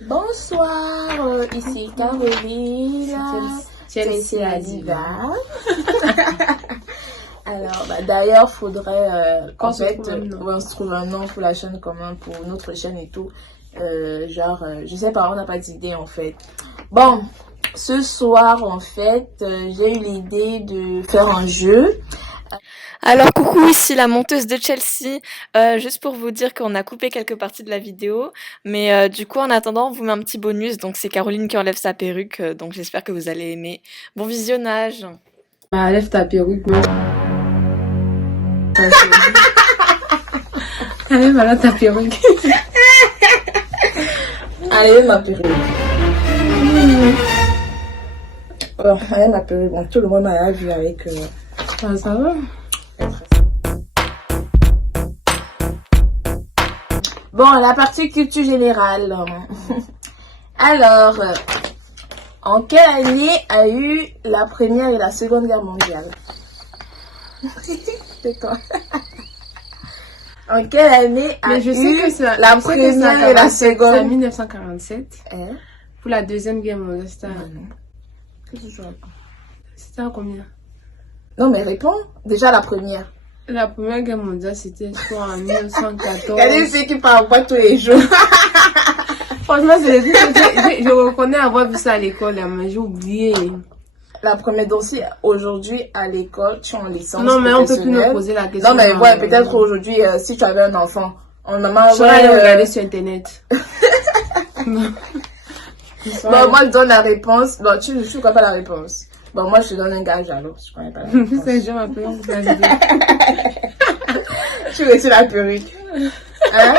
Bonsoir, ici Caroline, Chelsea la diva. Alors, d'ailleurs, faudrait qu'en fait, on se trouve un nom pour la chaîne commun, pour notre chaîne et tout. Je sais pas, on n'a pas d'idée en fait. Bon, ce soir en fait, j'ai eu l'idée de faire un jeu. Alors coucou, ici la monteuse de Chelsea, juste pour vous dire qu'on a coupé quelques parties de la vidéo, mais du coup en attendant on vous met un petit bonus, donc c'est Caroline qui enlève sa perruque, donc j'espère que vous allez aimer. Bon visionnage. Enlève ta perruque, non. Allez, voilà ta perruque. Allez, ma perruque. Alors, allez, ma perruque. Bon, tout le monde m'a vu avec... Ah, ça va. Bon, la partie culture générale. Alors, en quelle année a eu la Première et la Seconde Guerre mondiale? C'est quoi? En quelle année a eu la Première et la Seconde? C'est en 1947. Hein? Pour la Deuxième Guerre mondiale, c'était à combien? Non, mais réponds. Déjà la Première. La Première Guerre mondiale, c'était quoi en 1914? Regardez ceux qui parlent pas tous les jours. Franchement, je reconnais avoir vu ça à l'école, mais j'ai oublié. La première, donc si aujourd'hui à l'école, tu es en licence. Non, mais on peut plus nous poser la question. Non, mais ouais, peut-être aujourd'hui, si tu avais un enfant, on maman. Je vais aller regarder sur internet. Non. Bon, moi je donne la réponse. Bon, tu ne connais pas la réponse. Bon, moi je te donne un gage alors. Je connais pas la réponse. C'est je m'appelle pour la vidéo. Tu veux la perruque. Hein?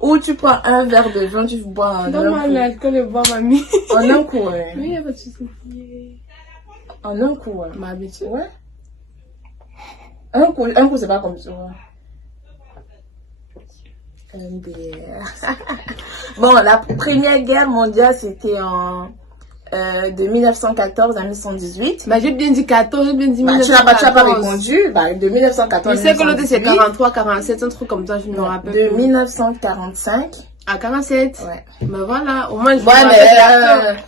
Ou tu prends un verre de vin, tu bois en un coup. Donne-moi l'alcool et bois, mamie. En un coup, hein. Oui, il n'y a pas de souci. En un coup, ouais. Ma habitude. Ouais. Un coup, c'est pas comme ça. Un bière. Bon, la Première Guerre mondiale, c'était de 1914 à 1918. Bah, j'ai bien dit 14, j'ai bien dit 1914. Tu n'as pas répondu. Bah, de 1914 je sais que l'autre c'est 43, 47, un truc comme ça, je me rappelle. De 1945 à 47. Ouais. Bah voilà, au moins je ouais, mais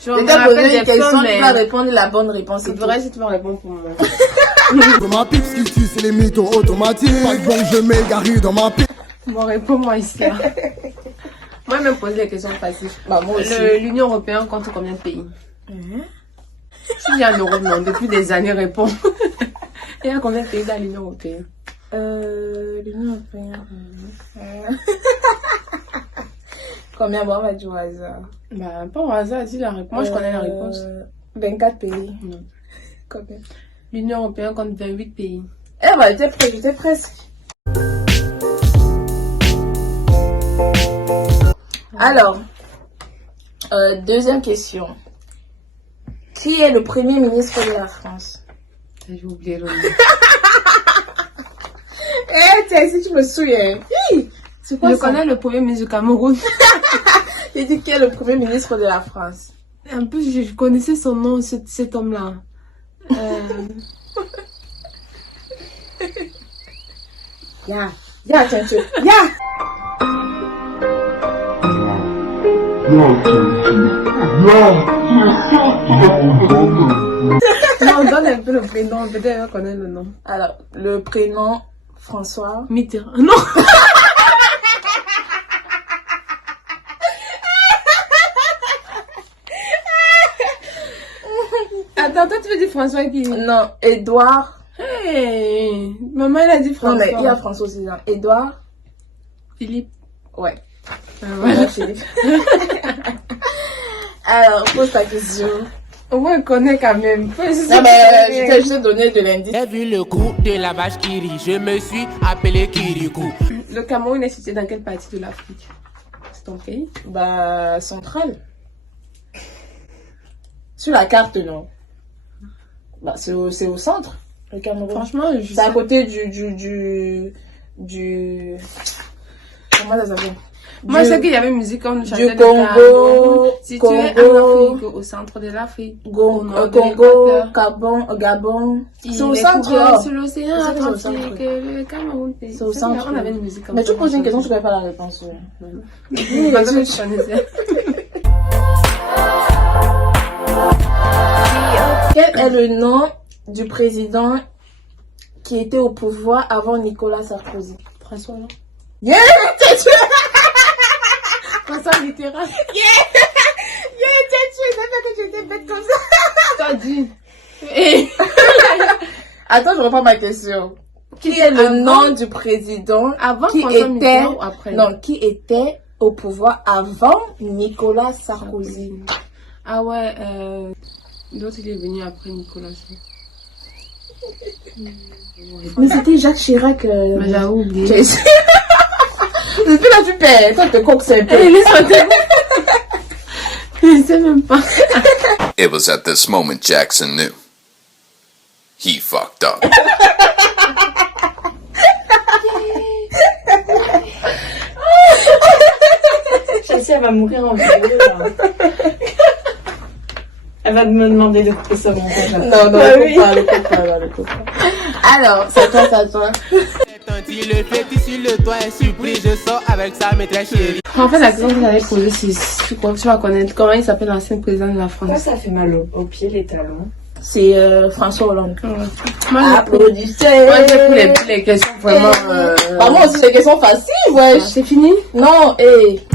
je me rappelle une question, tu vas répondre la bonne réponse. C'est vrai si tu vas répondre pour moi. Dans ma pipe, ce qui tue, c'est les mythos automatiques. Pas de bon, je m'égarille dans ma pipe. Bon, réponds-moi ici. Là. Moi, je me pose les questions faciles. Bah, moi aussi. L'Union Européenne compte combien de pays? Si il y a un euro, non, depuis des années, réponds. Il y a combien de pays dans l'Union Européenne? L'Union Européenne. Combien? Bon, on va dire au hasard. Bah, pas au hasard, dis la réponse. Moi, je connais la réponse. 24 pays. Non. Combien? L'Union Européenne compte 28 pays. Eh bah, j'étais presque. Alors, deuxième question. Qui est le premier ministre de la France? J'ai oublié le nom. Si tu me souviens. C'est quoi ça? Je connais le premier ministre du Cameroun. J'ai dit qui est le premier ministre de la France. En plus, je connaissais son nom, cet homme-là. Ya, tiens. Non, donne un peu le prénom, peut-être on connaît le nom. Alors, le prénom, François Mitterrand. Non. Attends, toi tu veux dire François qui? Non, Édouard. Hey, maman elle a dit François. Non, mais il y a François aussi. Édouard. Philippe. Ouais. Voilà. Philippe. Alors, pose ta question. Au moins on connaît quand même. Non, mais je t'ai donné de l'indice. J'ai vu le coup de la vache qui rit, je me suis appelé Kirikou. Le Cameroun est situé dans quelle partie de l'Afrique? C'est ton pays? Bah, central. Sur la carte, non. Bah, c'est au centre, le Cameroun. Franchement, c'est à côté du... Comment ça s'appelle? Moi, je sais qu'il y avait une musique comme du Congo, situé en Afrique, au centre de l'Afrique. Congo, Gabon. C'est au centre. Sur l'océan Atlantique, le Cameroun. C'est au centre. On avait une musique comme mais ça. tu poses une question, tu ne connais pas la réponse. Je ne sais pas si tu connaissais. est le nom du président qui était au pouvoir avant Nicolas Sarkozy? François, non? Yeah, t'es tué! François Mitterrand. Yeah, t'es tué! C'est pas que tu étais bête comme ça. T'as dit. Attends, je reprends ma question. Qui est le nom du président Avant qui François était, Mitterrand ou après? non, qui était au pouvoir avant Nicolas Sarkozy? Ah ouais, l'autre il est venu après Nicolas. Mais c'était Jacques Chirac. Mais j'ai oublié. Depuis là, tu perds. Toi, te coques un peu. Je sais même pas. It was at this moment Jackson knew. He fucked up. Chelsea, elle va mourir en vidéo, là. Elle va me demander de couper ça montage. Non, le coupe pas. Alors, c'est toi, c'est toi. Le petit sur le toit est surpris, je sors avec sa maîtresse chérie. En fait, la question que j'avais posée, c'est tu vas connaître comment il s'appelle l'ancien président de la France. Ça fait mal au pied, les talons. C'est François Hollande. Moi, Applaudissez. j'ai pris les questions vraiment. Bah, moi aussi, les questions faciles, wesh. C'est fini? Non,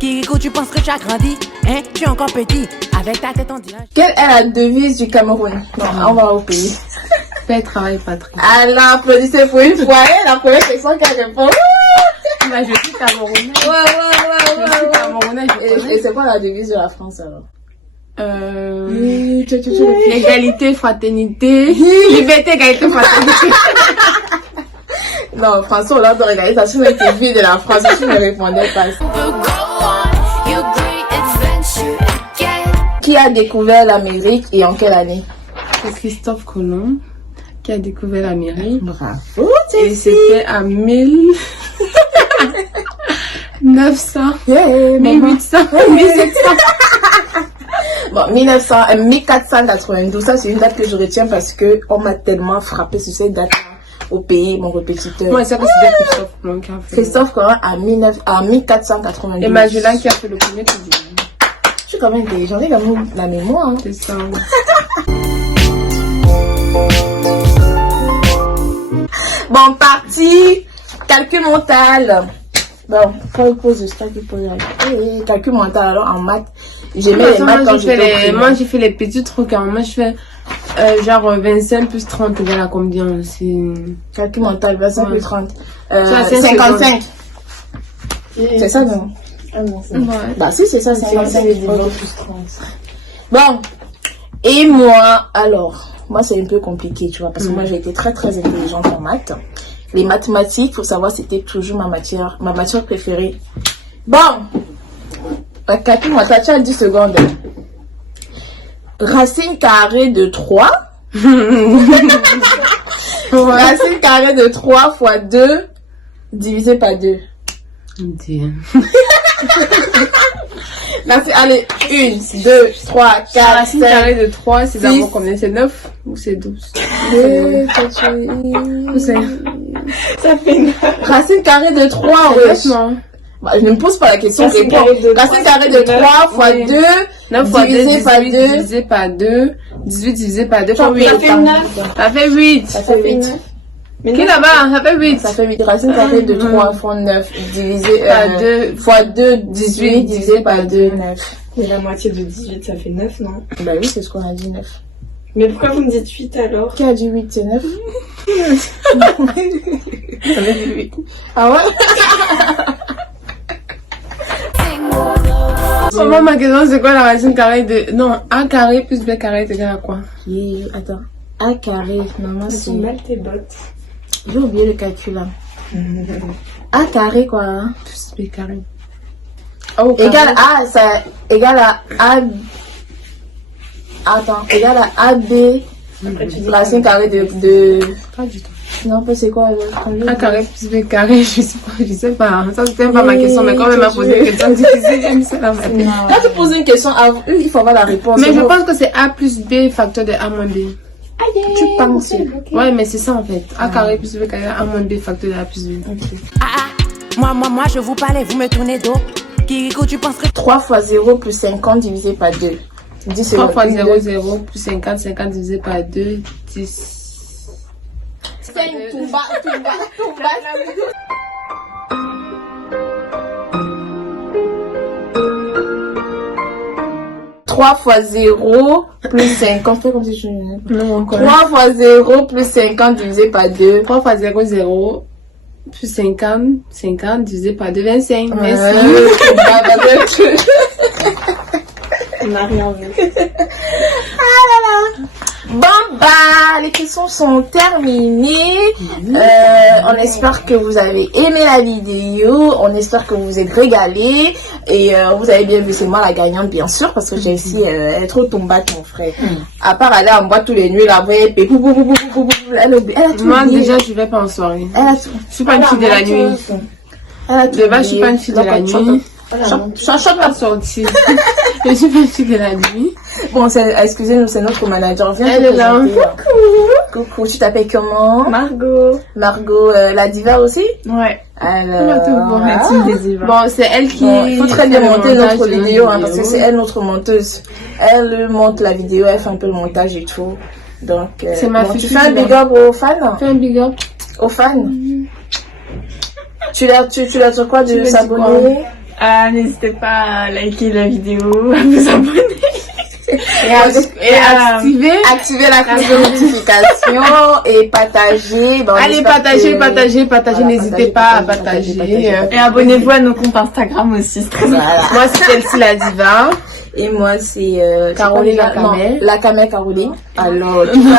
Kirikou, tu penses que tu as grandi? Hein? Tu es encore petit. Avec ta tête en direct. quelle est la devise du Cameroun? Non, on va au pays. Paix, travail, patrie. Alors, applaudissez pour une fois. La première question qu'elle répond. Bah, je suis camerounais. Je Ouais. suis camerounais, je connais. Et c'est quoi la devise de la France alors? Égalité, fraternité. Liberté, égalité, fraternité. Non, François Hollande aurait gagné ça sur la TV de la France. Si tu ne répondais pas. Qui a découvert l'Amérique et en quelle année? C'est Christophe Colomb qui a découvert l'Amérique. Bravo, Et c'était à 1900, 1800, 1700. Bon, 1492, ça c'est une date que je retiens parce que on m'a tellement frappé sur cette date au pays, mon répétiteur. Moi, c'est que c'était Christophe Colomb qui a fait. Christophe Colomb à 1492. Et Magellan qui a fait le premier président. Je suis quand même intelligente, j'ai quand même la mémoire. Hein. C'est ça. Bon, parti. Calcul mental. Bon, quand il pose ça, il pose calcul mental. Alors, en maths, j'aimais les maths quand j'étais moi, j'ai fait les petits trucs. Hein. Moi, je fais genre 25 plus 30 égale à combien? Calcul mental, 25 plus 30. 55. C'est ça, non? Ah non, c'est Bah, si, c'est ça, 55 plus 30. Bon. Et moi, alors, moi, c'est un peu compliqué, tu vois, parce que moi, j'ai été très, très intelligente en maths. Les mathématiques, faut savoir, c'était toujours ma matière préférée. Bon. Calcul mental, tu as 10 secondes. Racine carrée de 3. Racine carrée de 3 fois 2 divisé par 2. Dieu. Merci, allez, 1, 2, 3, 4, Racine 5. carrée de 3, c'est six. d'abord combien? C'est 9 ou c'est 12? Ça fait 9. Racine carrée de 3, wesh. Non. Bah, je ne me pose pas la question. Racine carrée de Racine 3, carrée de 3 fois oui. 2 9 fois 2, divisé par 18 2. divisé par 2. 18 divisé par 2, Ça 8. fait 9. Ça fait 8. Ça fait 8. Mais Qui là-bas? Ça fait 8. Ça fait 8. Racine carrée de 3 fois 9 divisé Par 2. fois 2, 18 divisé par 2, 9. Et la moitié de 18, ça fait 9, non? Bah oui, c'est ce qu'on a dit, 9. Mais pourquoi vous me dites 8 alors? Qui a dit 8, c'est 9? Ça fait 8. Ah ouais? Maman, ma question, c'est quoi la racine carrée de... Non, A carré plus B carré est égal à quoi? Attends. A carré, maman, Elles c'est... sont mal tes bottes. J'ai oublié le calcul là. A carré quoi, hein? Plus B carré. Égal à, ça, égal à A... Attends, égal à AB, racine carrée de... Pas du tout. Non, pas c'est quoi A carré plus B carré, je sais pas. Ça, c'était pas ma question, mais quand même m'a posé une question difficile, j'aime ça la maths. Quand tu poses une question, il faut avoir la réponse. Mais je pense que c'est A plus B facteur de A moins B. Tu penses. Ouais, mais c'est ça en fait. A carré plus B carré, A moins B facteur de A plus B. Moi, je vous parlais, vous me tournez dos. Kirikou, tu penses que... 3 fois 0 plus 50 divisé par 2. 10 3 fois secondes. 0, 0 plus 50, 50 divisé par 2, 10. 5, Toumba. 3 fois 0 plus 50. Fais comme si je... Non, encore. 3 fois 0 plus 50 divisé par 2. 3 fois 0, 0 plus 50, 50 divisé par 2, 25. Merci. On n'a rien vu. Bon bah les questions sont terminées. On espère que vous avez aimé la vidéo. On espère que vous vous êtes régalés. Et vous avez bien vu, c'est moi la gagnante bien sûr. Parce que Chelsea elle est trop tombate mon frère. À part aller en boîte tous les nuits, la vraie épée. Elle a tout Moi oublié. déjà je vais pas en soirée. Elle a tout. Je suis pas une fille de la nuit. De base je suis pas une fille de la nuit. Chante Pas sortie. Je suis pas une fille de la nuit. Bon, excusez-nous, c'est notre manager. Viens Elle te est là. présenter. Coucou, tu t'appelles comment? Margot. Margot, la diva aussi? Ouais. Alors, Bon, c'est elle qui. bon, il faut très bien fait le monter montage notre de la vidéo, hein, parce que c'est elle notre monteuse. Elle monte la vidéo, elle fait un peu le montage et tout. Donc, C'est ma bon, fille tu qui fais un fait big up aux fans? Fais un big up. Aux fans? Tu leur dis quoi de Tu veux dire s'abonner? N'hésitez pas à liker la vidéo, à vous abonner. Et activer. Activer la cloche de notification et partager. Bon, Allez, j'espère partagez, que- partagez. Voilà, N'hésitez pas à partager. Et abonnez-vous à nos comptes Instagram aussi, c'est très Voilà. Moi, c'est Chelsea la diva. Et moi, c'est Caroline c'est pas- Lacamé. non, Lacamé Caroline. Alors, tu vas...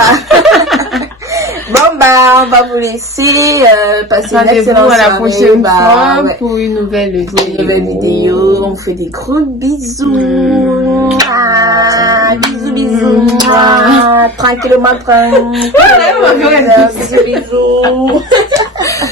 Bon, bah, on va vous laisser passer une Rendez-vous excellente à la soirée. prochaine Bah, fois ouais. pour une nouvelle Pour une nouvelle vidéo. On vous fait des gros bisous. Ah, bisous. Ah, tranquillement, tranquille. Bisous, bisous.